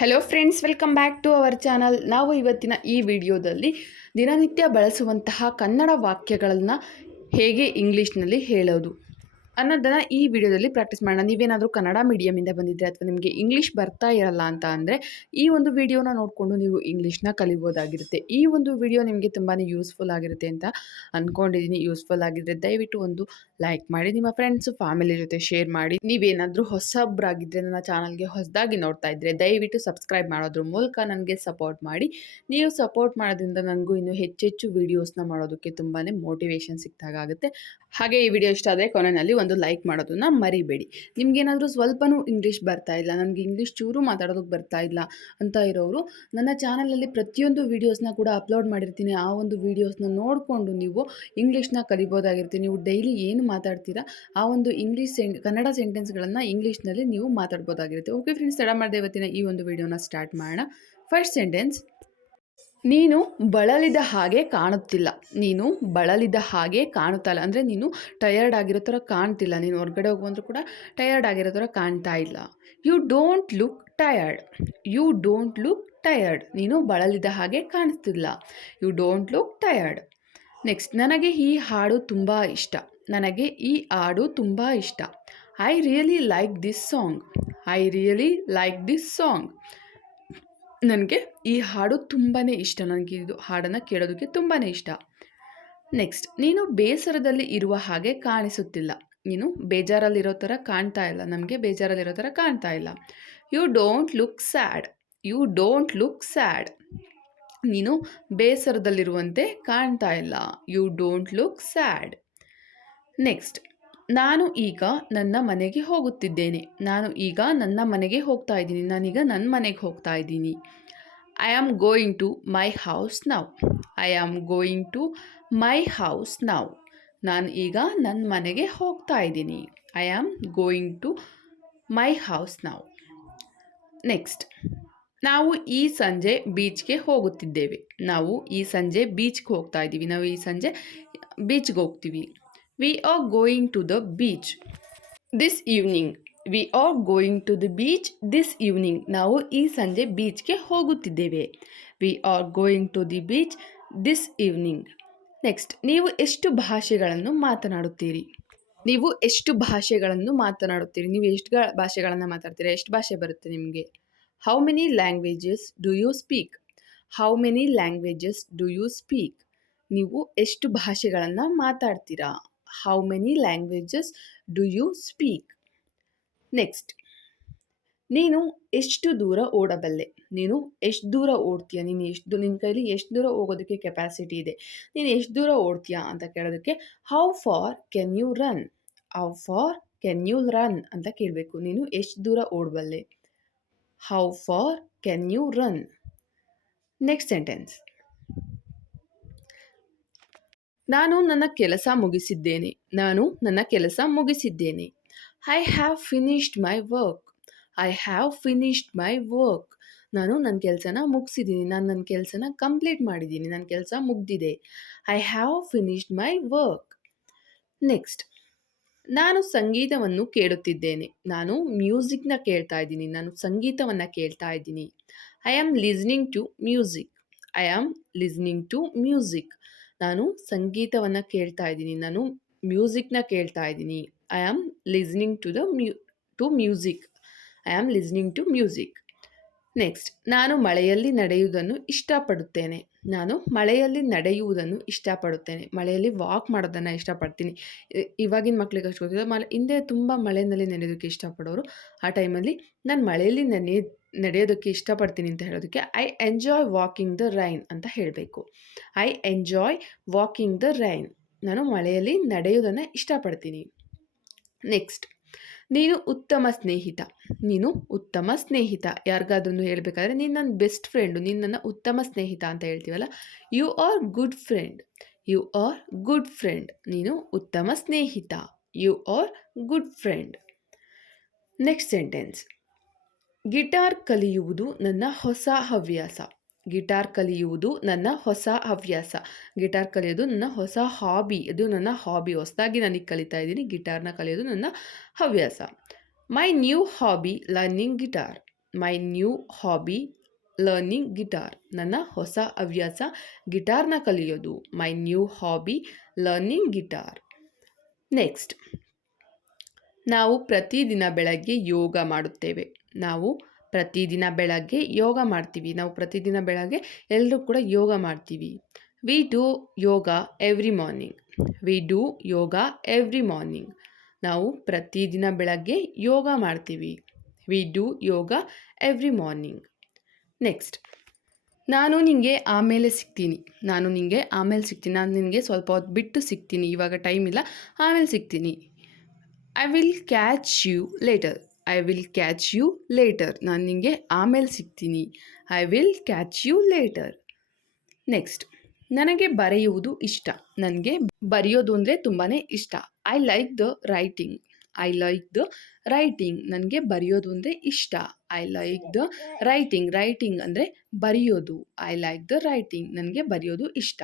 Hello friends, welcome back to our channel. ನಾವು ಇವತ್ತಿನ ಈ ವಿಡಿಯೋದಲ್ಲಿ ದಿನನಿತ್ಯ ಬಳಸುವಂತಹ ಕನ್ನಡ ವಾಕ್ಯಗಳನ್ನು ಹೇಗೆ ಇಂಗ್ಲೀಷ್ನಲ್ಲಿ ಹೇಳೋದು ಅನ್ನೋದನ್ನು ಈ ವಿಡಿಯೋದಲ್ಲಿ ಪ್ರಾಕ್ಟೀಸ್ ಮಾಡೋಣ. ನೀವೇನಾದರೂ ಕನ್ನಡ ಮೀಡಿಯಮಿಂದ ಬಂದಿದ್ದರೆ ಅಥವಾ ನಿಮಗೆ ಇಂಗ್ಲೀಷ್ ಬರ್ತಾ ಇರಲ್ಲ ಅಂತ ಅಂದರೆ ಈ ಒಂದು ವಿಡಿಯೋನ ನೋಡಿಕೊಂಡು ನೀವು ಇಂಗ್ಲೀಷ್ನ ಕಲಿಬೋದಾಗಿರುತ್ತೆ. ಈ ಒಂದು ವಿಡಿಯೋ ನಿಮಗೆ ತುಂಬಾ ಯೂಸ್ಫುಲ್ ಆಗಿರುತ್ತೆ ಅಂತ ಅಂದ್ಕೊಂಡಿದ್ದೀನಿ. ಯೂಸ್ಫುಲ್ ಆಗಿದ್ದರೆ ದಯವಿಟ್ಟು ಒಂದು ಲೈಕ್ ಮಾಡಿ, ನಿಮ್ಮ ಫ್ರೆಂಡ್ಸು ಫ್ಯಾಮಿಲಿ ಜೊತೆ ಶೇರ್ ಮಾಡಿ. ನೀವೇನಾದರೂ ಹೊಸಬ್ರಾಗಿದ್ದರೆ, ನನ್ನ ಚಾನಲ್ಗೆ ಹೊಸದಾಗಿ ನೋಡ್ತಾ ಇದ್ದರೆ ದಯವಿಟ್ಟು ಸಬ್ಸ್ಕ್ರೈಬ್ ಮಾಡೋದ್ರ ಮೂಲಕ ನನಗೆ ಸಪೋರ್ಟ್ ಮಾಡಿ. ನೀವು ಸಪೋರ್ಟ್ ಮಾಡೋದ್ರಿಂದ ನನಗೂ ಇನ್ನೂ ಹೆಚ್ಚೆಚ್ಚು ವೀಡಿಯೋಸ್ನ ಮಾಡೋದಕ್ಕೆ ತುಂಬಾ ಮೋಟಿವೇಶನ್ ಸಿಕ್ತಾಗುತ್ತೆ. ಹಾಗೆ ಈ ವಿಡಿಯೋ ಇಷ್ಟ ಆದರೆ ಕೊನೆಯಲ್ಲಿ ಒಂದು ಲೈಕ್ ಮಾಡೋದನ್ನ ಮರಿಬೇಡಿ. ನಿಮ್ಗೇನಾದರೂ ಸ್ವಲ್ಪನೂ ಇಂಗ್ಲೀಷ್ ಬರ್ತಾ ಇಲ್ಲ, ನನಗೆ ಇಂಗ್ಲೀಷ್ ಚೂರು ಮಾತಾಡೋದಕ್ಕೆ ಬರ್ತಾ ಇಲ್ಲ ಅಂತ ಇರೋರು ನನ್ನ ಚಾನಲಲ್ಲಿ ಪ್ರತಿಯೊಂದು ವೀಡಿಯೋಸ್ನ ಕೂಡ ಅಪ್ಲೋಡ್ ಮಾಡಿರ್ತೀನಿ. ಆ ಒಂದು ವೀಡಿಯೋಸ್ನ ನೋಡಿಕೊಂಡು ನೀವು ಇಂಗ್ಲೀಷ್ನ ಕಲಿಬೋದಾಗಿರುತ್ತೆ. ನೀವು ಡೈಲಿ ಏನು ಮಾತಾಡ್ತೀರಾ ಆ ಒಂದು ಕನ್ನಡ ಸೆಂಟೆನ್ಸ್ಗಳನ್ನು ಇಂಗ್ಲೀಷ್ನಲ್ಲಿ ನೀವು ಮಾತಾಡ್ಬೋದಾಗಿರುತ್ತೆ. ಓಕೆ ಫ್ರೆಂಡ್ಸ್, ತಡ ಮಾಡದೆ ಇವತ್ತಿನ ಈ ಒಂದು ವಿಡಿಯೋನ ಸ್ಟಾರ್ಟ್ ಮಾಡೋಣ. ಫಸ್ಟ್ ಸೆಂಟೆನ್ಸ್: ನೀನು ಬಳಲಿದ ಹಾಗೆ ಕಾಣುತ್ತಿಲ್ಲ. ನೀನು ಬಳಲಿದ ಹಾಗೆ ಕಾಣುತ್ತಾ ಇಲ್ಲ ಅಂದರೆ ನೀನು ಟಯರ್ಡ್ ಆಗಿರೋ ಥರ ಕಾಣ್ತಿಲ್ಲ. ನೀನು ಹೊರಗಡೆ ಹೋಗುವಂದ್ರೂ ಕೂಡ ಟಯರ್ಡ್ ಆಗಿರೋ ಥರ ಕಾಣ್ತಾ ಇಲ್ಲ. You don't look tired. You don't look tired. ನೀನು ಬಳಲಿದ ಹಾಗೆ ಕಾಣಿಸ್ತಿಲ್ಲ. You don't look tired. Next: ನನಗೆ ಈ ಹಾಡು ತುಂಬ ಇಷ್ಟ. ನನಗೆ ಈ ಹಾಡು ತುಂಬ ಇಷ್ಟ. I really like this song. I really like this song. ನನಗೆ ಈ ಹಾಡು ತುಂಬಾ ಇಷ್ಟ. ನನಗೆ ಇದು ಹಾಡನ್ನು ಕೇಳೋದಕ್ಕೆ ತುಂಬಾ ಇಷ್ಟ. ನೆಕ್ಸ್ಟ್: ನೀನು ಬೇಸರದಲ್ಲಿ ಇರುವ ಹಾಗೆ ಕಾಣಿಸುತ್ತಿಲ್ಲ. ನೀನು ಬೇಜಾರಲ್ಲಿರೋ ಥರ ಕಾಣ್ತಾ ಇಲ್ಲ. ನಮಗೆ ಬೇಜಾರಲ್ಲಿರೋ ಥರ ಕಾಣ್ತಾ ಇಲ್ಲ. You don't look sad. You don't look sad. ನೀನು ಬೇಸರದಲ್ಲಿರುವಂತೆ ಕಾಣ್ತಾ ಇಲ್ಲ. You don't look sad. Next: ನಾನು ಈಗ ನನ್ನ ಮನೆಗೆ ಹೋಗುತ್ತಿದ್ದೇನೆ. ನಾನು ಈಗ ನನ್ನ ಮನೆಗೆ ಹೋಗ್ತಾ ಇದ್ದೀನಿ. ನಾನೀಗ ನನ್ನ ಮನೆಗೆ ಹೋಗ್ತಾ ಇದ್ದೀನಿ. I am going to my house now. I am going to my house now. ನಾನು ಈಗ ನನ್ನ ಮನೆಗೆ ಹೋಗ್ತಾ ಇದ್ದೀನಿ. I am going to my house now. Next: ನಾವು ಈ ಸಂಜೆ ಬೀಚ್ಗೆ ಹೋಗುತ್ತಿದ್ದೇವೆ. ನಾವು ಈ ಸಂಜೆ ಬೀಚ್ಗೆ ಹೋಗ್ತಾ ಇದ್ದೀವಿ. ನಾವು ಈ ಸಂಜೆ ಬೀಚ್ಗೆ ಹೋಗ್ತೀವಿ. We are going to the beach this evening. We are going to the beach this evening. ನಾವು ಈ ಸಂಜೆ ಬೀಚ್ಗೆ ಹೋಗುತ್ತಿದ್ದೇವೆ. We are going to the beach this evening. Next: ನೀವು ಎಷ್ಟು ಭಾಷೆಗಳನ್ನು ಮಾತನಾಡುತ್ತೀರಿ. ನೀವು ಎಷ್ಟು ಭಾಷೆಗಳನ್ನು ಮಾತನಾಡುತ್ತೀರಿ. ನೀವು ಎಷ್ಟು ಭಾಷೆಗಳನ್ನು ಮಾತಾಡ್ತೀರಾ? ಎಷ್ಟು ಭಾಷೆ ಬರುತ್ತೆ ನಿಮಗೆ? How many languages do you speak. How many languages do you speak. ನೀವು ಎಷ್ಟು ಭಾಷೆಗಳನ್ನು ಮಾತಾಡ್ತೀರಾ? How many languages do you speak. Next: ನೀನು ಎಷ್ಟು ದೂರ ಓಡಬಲ್ಲೆ. ನೀನು ಎಷ್ಟು ದೂರ ಓಡ್ತೀಯ. ನಿನ್ನ ಕೈಲಿ ಎಷ್ಟು ದೂರ ಹೋಗೋದಕ್ಕೆ ಕೆಪಾಸಿಟಿ ಇದೆ. ನೀನು ಎಷ್ಟು ದೂರ ಓಡ್ತೀಯಾ ಅಂತ ಕೇಳೋದಕ್ಕೆ how far can you run. How far can you run ಅಂತ ಕೇಳಬೇಕು. ನೀನು ಎಷ್ಟು ದೂರ ಓಡಬಲ್ಲೆ. How far can you run. Next sentence: ನಾನು ನನ್ನ ಕೆಲಸ ಮುಗಿಸಿದ್ದೇನೆ. ನಾನು ನನ್ನ ಕೆಲಸ ಮುಗಿಸಿದ್ದೇನೆ. I have finished my work. I have finished my work. ನಾನು ನನ್ನ ಕೆಲಸನ ಮುಗಿಸಿದ್ದೀನಿ. ನಾನು ನನ್ನ ಕೆಲಸನ ಕಂಪ್ಲೀಟ್ ಮಾಡಿದ್ದೀನಿ. ನನ್ನ ಕೆಲಸ ಮುಗ್ದಿದೆ. I have finished my work. Next: ನಾನು ಸಂಗೀತವನ್ನು ಕೇಳುತ್ತಿದ್ದೇನೆ. ನಾನು ಮ್ಯೂಸಿಕ್ನ ಕೇಳ್ತಾ ಇದ್ದೀನಿ. ನಾನು ಸಂಗೀತವನ್ನು ಕೇಳ್ತಾ ಇದ್ದೀನಿ. I am listening to music. I am listening to music. ನಾನು ಸಂಗೀತವನ್ನು ಕೇಳ್ತಾ ಇದ್ದೀನಿ. ನಾನು ಮ್ಯೂಸಿಕ್ನ ಕೇಳ್ತಾ ಇದ್ದೀನಿ. I am listening to music. I am listening to music. Next: ನಾನು ಮಳೆಯಲ್ಲಿ ನಡೆಯುವುದನ್ನು ಇಷ್ಟಪಡುತ್ತೇನೆ. ನಾನು ಮಳೆಯಲ್ಲಿ ನಡೆಯುವುದನ್ನು ಇಷ್ಟಪಡುತ್ತೇನೆ. ಮಳೆಯಲ್ಲಿ ವಾಕ್ ಮಾಡೋದನ್ನು ಇಷ್ಟಪಡ್ತೀನಿ. ಇವಾಗಿನ ಮಕ್ಳಿಗೆ ಅಷ್ಟು ಗೊತ್ತಿಲ್ಲ. ಹಿಂದೆ ತುಂಬ ಮಳೆಯಲ್ಲಿ ನಡೆಯೋದಕ್ಕೆ ಇಷ್ಟಪಡೋರು. ಆ ಟೈಮಲ್ಲಿ ನಾನು ಮಳೆಯಲ್ಲಿ ನಡೆಯೋದಕ್ಕೆ ಇಷ್ಟಪಡ್ತೀನಿ ಅಂತ ಹೇಳೋದಕ್ಕೆ I enjoy walking the rain ಅಂತ ಹೇಳಬೇಕು. I enjoy walking the rain. ನಾನು ಮಳೆಯಲ್ಲಿ ನಡೆಯೋದನ್ನು ಇಷ್ಟಪಡ್ತೀನಿ. ನೆಕ್ಸ್ಟ್: ನೀನು ಉತ್ತಮ ಸ್ನೇಹಿತ. ನೀನು ಉತ್ತಮ ಸ್ನೇಹಿತ. ಯಾರಿಗಾದ್ರೂ ಹೇಳಬೇಕಾದ್ರೆ ನೀನು ನನ್ನ ಬೆಸ್ಟ್ ಫ್ರೆಂಡು, ನೀನು ನನ್ನ ಉತ್ತಮ ಸ್ನೇಹಿತ ಅಂತ ಹೇಳ್ತೀವಲ್ಲ. You are good friend. You are good friend. ನೀನು ಉತ್ತಮ ಸ್ನೇಹಿತ. You are good friend. Next sentence: guitar ಕಲಿಯುವುದು ನನ್ನ ಹೊಸ ಹವ್ಯಾಸ. ಗಿಟಾರ್ ಕಲಿಯುವುದು ನನ್ನ ಹೊಸ ಹವ್ಯಾಸ. ಗಿಟಾರ್ ಕಲಿಯೋದು ನನ್ನ ಹೊಸ ಹಾಬಿ. ಇದು ನನ್ನ ಹಾಬಿ. ಹೊಸದಾಗಿ ನನಗೆ ಕಲಿತಾ ಇದ್ದೀನಿ. ಗಿಟಾರ್ನ ಕಲಿಯೋದು ನನ್ನ ಹವ್ಯಾಸ. My new hobby learning guitar. My new hobby learning guitar. ನನ್ನ ಹೊಸ ಹವ್ಯಾಸ ಗಿಟಾರ್ನ ಕಲಿಯೋದು. My new hobby learning guitar. Next, ನಾವು ಪ್ರತಿದಿನ ಬೆಳಗ್ಗೆ ಯೋಗ ಮಾಡುತ್ತೇವೆ. ನಾವು ಪ್ರತಿದಿನ ಬೆಳಗ್ಗೆ ಯೋಗ ಮಾಡ್ತೀವಿ. ನಾವು ಪ್ರತಿದಿನ ಬೆಳಗ್ಗೆ ಎಲ್ಲರೂ ಕೂಡ ಯೋಗ ಮಾಡ್ತೀವಿ. We do yoga every morning. We do yoga every morning. ನಾವು ಪ್ರತಿದಿನ ಬೆಳಗ್ಗೆ ಯೋಗ ಮಾಡ್ತೀವಿ. We do yoga every morning. Next, ನಾನು ನಿನಗೆ ಆಮೇಲೆ ಸಿಗ್ತೀನಿ. ನಾನು ನಿನಗೆ ಆಮೇಲೆ ಸಿಗ್ತೀನಿ. ನಾನು ನಿನಗೆ ಸ್ವಲ್ಪ ಹೊತ್ತು ಬಿಟ್ಟು ಸಿಗ್ತೀನಿ. ಇವಾಗ ಟೈಮ್ ಇಲ್ಲ, ಆಮೇಲೆ ಸಿಗ್ತೀನಿ. I will catch you later. I will catch you later. ನಾನು ನಿನಗೆ ಆಮೇಲೆ ಸಿಗ್ತೀನಿ. I will catch you later. Next, ನನಗೆ ಬರೆಯುವುದು ಇಷ್ಟ. ನನಗೆ ಬರೆಯೋದು ಅಂದರೆ ತುಂಬಾ ಇಷ್ಟ. I like the writing. I like the writing. ನನಗೆ ಬರೆಯೋದು ಅಂದರೆ ಇಷ್ಟ. I like the writing. Writing ಅಂದರೆ ಬರೆಯೋದು. I like the writing. ನನಗೆ ಬರೆಯೋದು ಇಷ್ಟ.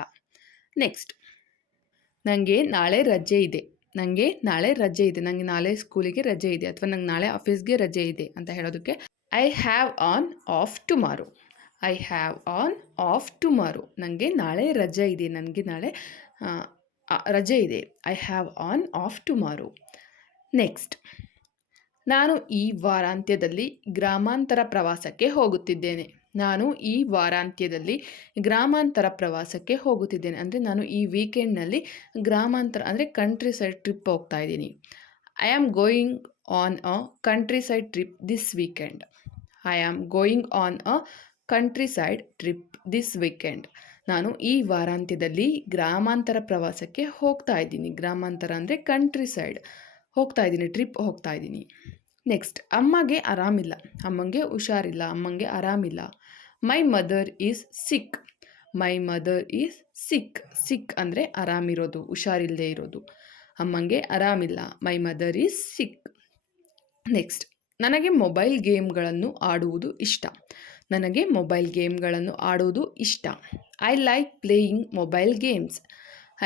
ನೆಕ್ಸ್ಟ್, ನನಗೆ ನಾಳೆ ರಜೆ ಇದೆ. ನನಗೆ ನಾಳೆ ರಜೆ ಇದೆ. ನನಗೆ ನಾಳೆ ಸ್ಕೂಲಿಗೆ ರಜೆ ಇದೆ, ಅಥವಾ ನಂಗೆ ನಾಳೆ ಆಫೀಸ್ಗೆ ರಜೆ ಇದೆ ಅಂತ ಹೇಳೋದಕ್ಕೆ I have on off tomorrow. I have on off tomorrow. ನನಗೆ ನಾಳೆ ರಜೆ ಇದೆ. ನನಗೆ ನಾಳೆ ರಜೆ ಇದೆ. I have on off tomorrow. Next, ನಾನು ಈ ವಾರಾಂತ್ಯದಲ್ಲಿ ಗ್ರಾಮಾಂತರ ಪ್ರವಾಸಕ್ಕೆ ಹೋಗುತ್ತಿದ್ದೇನೆ. ನಾನು ಈ ವಾರಾಂತ್ಯದಲ್ಲಿ ಗ್ರಾಮಾಂತರ ಪ್ರವಾಸಕ್ಕೆ ಹೋಗುತ್ತಿದ್ದೇನೆ. ಅಂದರೆ ನಾನು ಈ ವೀಕೆಂಡ್ನಲ್ಲಿ ಗ್ರಾಮಾಂತರ ಅಂದರೆ ಕಂಟ್ರಿ ಸೈಡ್ ಟ್ರಿಪ್ ಹೋಗ್ತಾ ಇದ್ದೀನಿ. I am going on a country side trip this weekend. I am going on a country side trip this weekend. ನಾನು ಈ ವಾರಾಂತ್ಯದಲ್ಲಿ ಗ್ರಾಮಾಂತರ ಪ್ರವಾಸಕ್ಕೆ ಹೋಗ್ತಾ ಇದ್ದೀನಿ. ಗ್ರಾಮಾಂತರ ಅಂದರೆ ಕಂಟ್ರಿ ಸೈಡ್ ಹೋಗ್ತಾ ಇದ್ದೀನಿ, ಟ್ರಿಪ್ ಹೋಗ್ತಾ ಇದ್ದೀನಿ. ನೆಕ್ಸ್ಟ್, ಅಮ್ಮಗೆ ಆರಾಮಿಲ್ಲ. ಅಮ್ಮಂಗೆ ಹುಷಾರಿಲ್ಲ. ಅಮ್ಮಂಗೆ ಆರಾಮಿಲ್ಲ. My mother is sick. My mother is sick. Sick ಅಂದರೆ ಆರಾಮಿರೋದು, ಹುಷಾರಿಲ್ಲದೆ ಇರೋದು. ಅಮ್ಮಂಗೆ ಆರಾಮಿಲ್ಲ. My mother is sick. Next, ನನಗೆ ಮೊಬೈಲ್ ಗೇಮ್ಗಳನ್ನು ಆಡುವುದು ಇಷ್ಟ. ನನಗೆ ಮೊಬೈಲ್ ಗೇಮ್ಗಳನ್ನು ಆಡುವುದು ಇಷ್ಟ. I like playing mobile games.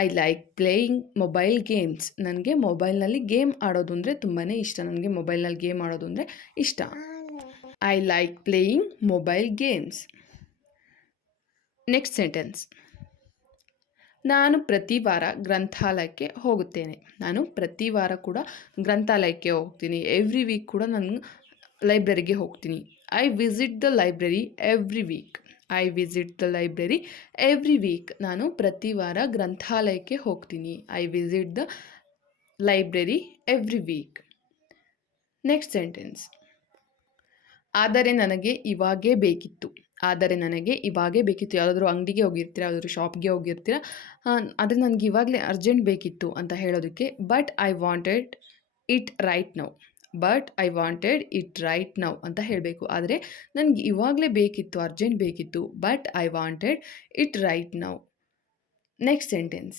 I like playing mobile games. ನನಗೆ ಮೊಬೈಲ್ನಲ್ಲಿ ಗೇಮ್ ಆಡೋದು ಅಂದರೆ ತುಂಬಾ ಇಷ್ಟ. ನನಗೆ ಮೊಬೈಲ್ನಲ್ಲಿ ಗೇಮ್ ಆಡೋದು ಅಂದರೆ ಇಷ್ಟ. I like playing mobile games. Next sentence, ನಾನು ಪ್ರತಿ ವಾರ ಗ್ರಂಥಾಲಯಕ್ಕೆ ಹೋಗುತ್ತೇನೆ. ನಾನು ಪ್ರತಿ ವಾರ ಕೂಡ ಗ್ರಂಥಾಲಯಕ್ಕೆ ಹೋಗ್ತೀನಿ. ಎವ್ರಿ ವೀಕ್ ಕೂಡ ನಾನು ಲೈಬ್ರರಿಗೆ ಹೋಗ್ತೀನಿ. I visit the library every week. I visit the library every week. ನಾನು ಪ್ರತಿ ವಾರ ಗ್ರಂಥಾಲಯಕ್ಕೆ ಹೋಗ್ತೀನಿ. I visit the library every week. Next sentence, ಆದರೆ ನನಗೆ ಇವಾಗೇ ಬೇಕಿತ್ತು. ಆದರೆ ನನಗೆ ಇವಾಗೇ ಬೇಕಿತ್ತು. ಯಾವುದಾದ್ರೂ ಅಂಗಡಿಗೆ ಹೋಗಿರ್ತೀರ, ಯಾವುದಾದ್ರೂ ಶಾಪ್ಗೆ ಹೋಗಿರ್ತೀರ, ಆದರೆ ನನಗೆ ಇವಾಗಲೇ ಅರ್ಜೆಂಟ್ ಬೇಕಿತ್ತು ಅಂತ ಹೇಳೋದಕ್ಕೆ but I wanted it right now. But I wanted it right now ಅಂತ ಹೇಳಬೇಕು. ಆದರೆ ನನಗೆ ಇವಾಗಲೇ ಬೇಕಿತ್ತು, ಅರ್ಜೆಂಟ್ ಬೇಕಿತ್ತು. But I wanted it right now. Next sentence,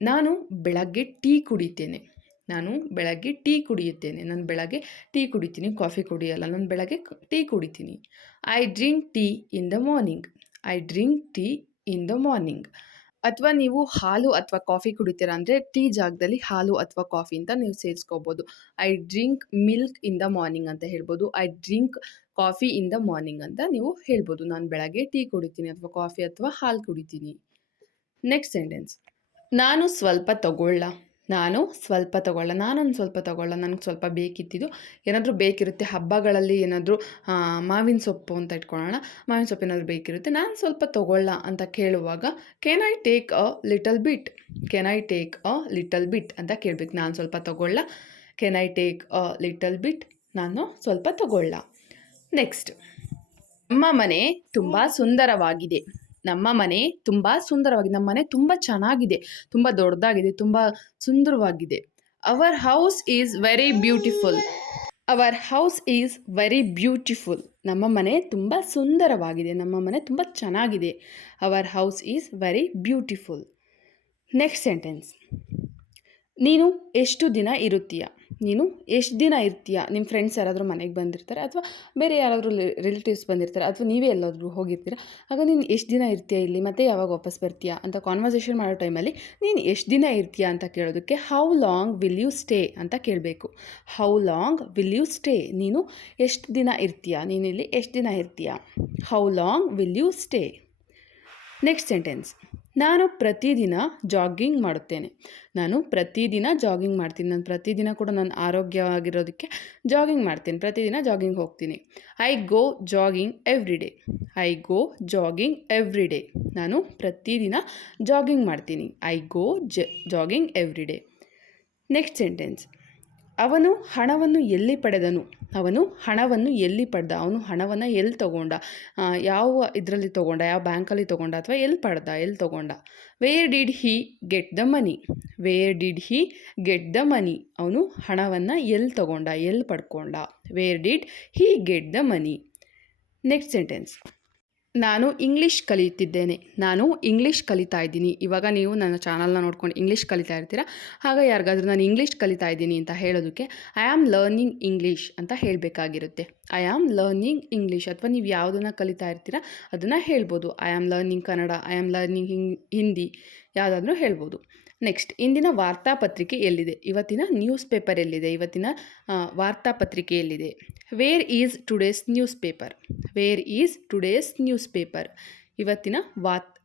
ನಾನು ಬೆಳಗ್ಗೆ ಟೀ ಕುಡಿತೇನೆ. ನಾನು ಬೆಳಗ್ಗೆ ಟೀ ಕುಡಿಯುತ್ತೇನೆ. ನಾನು ಬೆಳಗ್ಗೆ ಟೀ ಕುಡಿತೀನಿ, ಕಾಫಿ ಕುಡಿಯಲ್ಲ. ನಾನು ಬೆಳಗ್ಗೆ ಟೀ ಕುಡಿತೀನಿ. I drink tea in the morning. I drink tea in the morning. ಅಥವಾ ನೀವು ಹಾಲು ಅಥವಾ ಕಾಫಿ ಕುಡಿತೀರಾ ಅಂದರೆ ಟೀ ಜಾಗದಲ್ಲಿ ಹಾಲು ಅಥವಾ ಕಾಫಿ ಅಂತ ನೀವು ಸೇರಿಸ್ಕೋಬೋದು. I drink milk in the morning ಅಂತ ಹೇಳ್ಬೋದು. I drink coffee in the morning ಅಂತ ನೀವು ಹೇಳ್ಬೋದು. ನಾನು ಬೆಳಗ್ಗೆ ಟೀ ಕುಡಿತೀನಿ ಅಥವಾ ಕಾಫಿ ಅಥವಾ ಹಾಲು ಕುಡಿತೀನಿ. ನೆಕ್ಸ್ಟ್ ಸೆಂಟೆನ್ಸ್, ನಾನು ಸ್ವಲ್ಪ ತಗೊಳ್ಳ. ನಾನೊಂದು ಸ್ವಲ್ಪ ತಗೊಳ್ಳ. ನನಗೆ ಸ್ವಲ್ಪ ಬೇಕಿತ್ತಿದ್ದು. ಏನಾದರೂ ಬೇಕಿರುತ್ತೆ ಹಬ್ಬಗಳಲ್ಲಿ, ಏನಾದರೂ ಮಾವಿನ ಸೊಪ್ಪು ಅಂತ ಇಟ್ಕೊಳ್ಳೋಣ. ಮಾವಿನ ಸೊಪ್ಪು ಏನಾದರೂ ಬೇಕಿರುತ್ತೆ, ನಾನು ಸ್ವಲ್ಪ ತಗೊಳ್ಳ ಅಂತ ಕೇಳುವಾಗ can I take a little bit. Can I take a little bit ಅಂತ ಕೇಳಬೇಕು. ನಾನು ಸ್ವಲ್ಪ ತಗೊಳ್ಳ. Can I take a little bit. ನಾನು ಸ್ವಲ್ಪ ತಗೊಳ್ಳ. ನೆಕ್ಸ್ಟ್, ನಮ್ಮ ಮನೆ ತುಂಬ ಸುಂದರವಾಗಿದೆ. ನಮ್ಮ ಮನೆ ತುಂಬ ಸುಂದರವಾಗಿದೆ. ನಮ್ಮ ಮನೆ ತುಂಬ ಚೆನ್ನಾಗಿದೆ, ತುಂಬ ದೊಡ್ಡದಾಗಿದೆ, ತುಂಬ ಸುಂದರವಾಗಿದೆ. Our house is very beautiful. Our house is very beautiful. ನಮ್ಮ ಮನೆ ತುಂಬ ಸುಂದರವಾಗಿದೆ. ನಮ್ಮ ಮನೆ ತುಂಬ ಚೆನ್ನಾಗಿದೆ. Our house is very beautiful. Next sentence, ನೀನು ಎಷ್ಟು ದಿನ ಇರುತ್ತೀಯ? ನೀನು ಎಷ್ಟು ದಿನ ಇರ್ತೀಯ? ನಿಮ್ಮ ಫ್ರೆಂಡ್ಸ್ ಯಾರಾದರೂ ಮನೆಗೆ ಬಂದಿರ್ತಾರೆ ಅಥವಾ ಬೇರೆ ಯಾರಾದರೂ ರಿಲೇಟಿವ್ಸ್ ಬಂದಿರ್ತಾರೆ ಅಥವಾ ನೀವೇ ಎಲ್ಲಾದರೂ ಹೋಗಿರ್ತೀರ. ಆಗ ನೀನು ಎಷ್ಟು ದಿನ ಇರ್ತೀಯ ಇಲ್ಲಿ ಮತ್ತು ಯಾವಾಗ ವಾಪಸ್ ಬರ್ತೀಯಾ ಅಂತ ಕಾನ್ವರ್ಸೇಷನ್ ಮಾಡೋ ಟೈಮಲ್ಲಿ ನೀನು ಎಷ್ಟು ದಿನ ಇರ್ತೀಯ ಅಂತ ಕೇಳೋದಕ್ಕೆ how long will you stay ಅಂತ ಕೇಳಬೇಕು. How long will you stay, ನೀನು ಎಷ್ಟು ದಿನ ಇರ್ತೀಯ, ನೀನು ಇಲ್ಲಿ ಎಷ್ಟು ದಿನ ಇರ್ತೀಯ. How long will you stay. Next sentence, ನಾನು ಪ್ರತಿದಿನ ಜಾಗಿಂಗ್ ಮಾಡುತ್ತೇನೆ. ನಾನು ಪ್ರತಿದಿನ ಜಾಗಿಂಗ್ ಮಾಡ್ತೀನಿ. ನಾನು ಪ್ರತಿದಿನ ಕೂಡ ನಾನು ಆರೋಗ್ಯವಾಗಿರೋದಕ್ಕೆ ಜಾಗಿಂಗ್ ಮಾಡ್ತೀನಿ, ಪ್ರತಿದಿನ ಜಾಗಿಂಗ್ ಹೋಗ್ತೀನಿ. I go jogging every day. I go jogging every day. ನಾನು ಪ್ರತಿದಿನ ಜಾಗಿಂಗ್ ಮಾಡ್ತೀನಿ. I go jogging every day. Next sentence, ಅವನು ಹಣವನ್ನು ಎಲ್ಲಿ ಪಡೆದನು. ಅವನು ಹಣವನ್ನು ಎಲ್ಲಿ ಪಡೆದ, ಅವನು ಹಣವನ್ನು ಎಲ್ಲಿ ತೊಗೊಂಡ, ಯಾವ ಇದರಲ್ಲಿ ತೊಗೊಂಡ, ಯಾವ ಬ್ಯಾಂಕಲ್ಲಿ ತೊಗೊಂಡ ಅಥವಾ ಎಲ್ಲಿ ತೊಗೊಂಡ. Where did he get the money. Where did he get the money. ಅವನು ಹಣವನ್ನು ಎಲ್ಲಿ ತೊಗೊಂಡ, ಎಲ್ಲಿ ಪಡ್ಕೊಂಡ. Where did he get the money. Next sentence, ನಾನು ಇಂಗ್ಲೀಷ್ ಕಲಿಯುತ್ತಿದ್ದೇನೆ. ನಾನು ಇಂಗ್ಲೀಷ್ ಕಲಿತಾ ಇದ್ದೀನಿ. ಇವಾಗ ನೀವು ನನ್ನ ಚಾನಲ್ನ ನೋಡ್ಕೊಂಡು ಇಂಗ್ಲೀಷ್ ಕಲಿತಾ ಇರ್ತೀರ. ಆಗ ಯಾರಿಗಾದ್ರೂ ನಾನು ಇಂಗ್ಲೀಷ್ ಕಲಿತಾ ಇದ್ದೀನಿ ಅಂತ ಹೇಳೋದಕ್ಕೆ ಐ ಆಮ್ ಲರ್ನಿಂಗ್ ಇಂಗ್ಲೀಷ್ ಅಂತ ಹೇಳಬೇಕಾಗಿರುತ್ತೆ. I am learning English. ಅಥವಾ ನೀವು ಯಾವುದನ್ನು ಕಲಿತಾ ಇರ್ತೀರ ಅದನ್ನು ಹೇಳ್ಬೋದು. I am learning Kannada, I am learning Hindi, ಯಾವುದಾದ್ರೂ ಹೇಳ್ಬೋದು. ನೆಕ್ಸ್ಟ್, ಇಂದಿನ ವಾರ್ತಾಪತ್ರಿಕೆ ಎಲ್ಲಿದೆ. ಇವತ್ತಿನ ನ್ಯೂಸ್ ಪೇಪರ್ ಎಲ್ಲಿದೆ, ಇವತ್ತಿನ ವಾರ್ತಾಪತ್ರಿಕೆ ಎಲ್ಲಿದೆ. Where is today's news paper. Where is today's news paper. ಇವತ್ತಿನ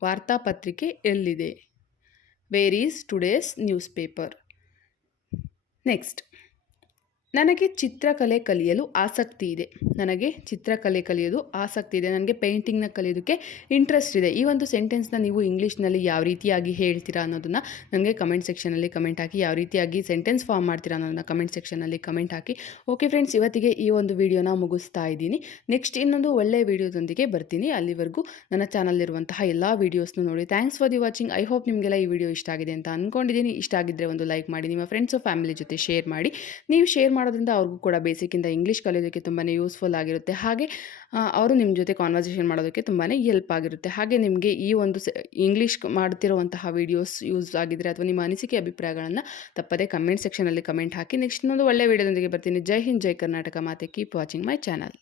ವಾರ್ತಾಪತ್ರಿಕೆ ಎಲ್ಲಿದೆ. Where is today's news paper. Next, ನನಗೆ ಚಿತ್ರಕಲೆ ಕಲಿಯಲು ಆಸಕ್ತಿ ಇದೆ. ನನಗೆ ಚಿತ್ರಕಲೆ ಕಲಿಯೋದು ಆಸಕ್ತಿ ಇದೆ. ನನಗೆ ಪೇಂಟಿಂಗ್ನ ಕಲಿಯೋದಕ್ಕೆ ಇಂಟ್ರೆಸ್ಟ್ ಇದೆ. ಈ ಒಂದು ಸೆಂಟೆನ್ಸ್ನ ನೀವು ಇಂಗ್ಲೀಷ್ನಲ್ಲಿ ಯಾವ ರೀತಿಯಾಗಿ ಹೇಳ್ತೀರಾ ಅನ್ನೋದನ್ನು ನನಗೆ ಕಮೆಂಟ್ ಸೆಕ್ಷನಲ್ಲಿ ಕಮೆಂಟ್ ಹಾಕಿ. ಯಾವ ರೀತಿಯಾಗಿ ಸೆಂಟೆನ್ಸ್ ಫಾರ್ಮ್ ಮಾಡ್ತೀರಾ ಅನ್ನೋದನ್ನು ಕಮೆಂಟ್ ಸೆಕ್ಷನಲ್ಲಿ ಕಮೆಂಟ್ ಹಾಕಿ. ಓಕೆ ಫ್ರೆಂಡ್ಸ್, ಇವತ್ತಿಗೆ ಈ ಒಂದು ವಿಡಿಯೋನ ಮುಗಿಸ್ತಾ ಇದ್ದೀನಿ. ನೆಕ್ಸ್ಟ್ ಇನ್ನೊಂದು ಒಳ್ಳೆಯ ವಿಡಿಯೋದೊಂದಿಗೆ ಬರ್ತೀನಿ. ಅಲ್ಲಿವರೆಗೂ ನನ್ನ ಚಾನಲ್ಲಿರುವಂತಹ ಎಲ್ಲ ವೀಡಿಯೋಸ್ನು ನೋಡಿ. Thanks for the watching. I hope ನಿಮಗೆಲ್ಲ ಈ ವಿಡಿಯೋ ಇಷ್ಟ ಆಗಿದೆ ಅಂತ ಅಂದ್ಕೊಂಡಿದ್ದೀನಿ. ಇಷ್ಟ ಆಗಿದ್ದರೆ ಒಂದು ಲೈಕ್ ಮಾಡಿ, ನಿಮ್ಮ ಫ್ರೆಂಡ್ಸು ಫ್ಯಾಮಿಲಿ ಜೊತೆ ಶೇರ್ ಮಾಡಿ. ನೀವು ಶೇರ್ ಮಾಡೋದ್ರಿಂದ ಅವ್ರಿಗೂ ಕೂಡ ಬೇಸಿಕ್ಕಿಂದ ಇಂಗ್ಲೀಷ್ ಕಲಿಯೋದಕ್ಕೆ ತುಂಬಾ ಯೂಸ್ಫುಲ್ ಆಗಿರುತ್ತೆ. ಹಾಗೆ ಅವರು ನಿಮ್ಮ ಜೊತೆ ಕಾನ್ವರ್ಸೇಷನ್ ಮಾಡೋದಕ್ಕೆ ತುಂಬಾ ಹೆಲ್ಪ್ ಆಗಿರುತ್ತೆ. ಹಾಗೆ ನಿಮಗೆ ಈ ಒಂದು ಇಂಗ್ಲೀಷ್ ಮಾಡ್ತಿರುವಂತಹ ವೀಡಿಯೋಸ್ ಯೂಸ್ ಆಗಿದ್ದರೆ ಅಥವಾ ನಿಮ್ಮ ಅನಿಸಿಕೆ ಅಭಿಪ್ರಾಯಗಳನ್ನು ತಪ್ಪದೇ ಕಮೆಂಟ್ ಸೆಕ್ಷನಲ್ಲಿ ಕಮೆಂಟ್ ಹಾಕಿ. ನೆಕ್ಸ್ಟ್ ಇನ್ನೊಂದು ಒಳ್ಳೆಯ ವಿಡಿಯೋದೊಂದಿಗೆ ಬರ್ತೀನಿ. ಜೈ ಹಿಂದ್, ಜೈ ಕರ್ನಾಟಕ ಮಾತೆ. Keep watching my channel.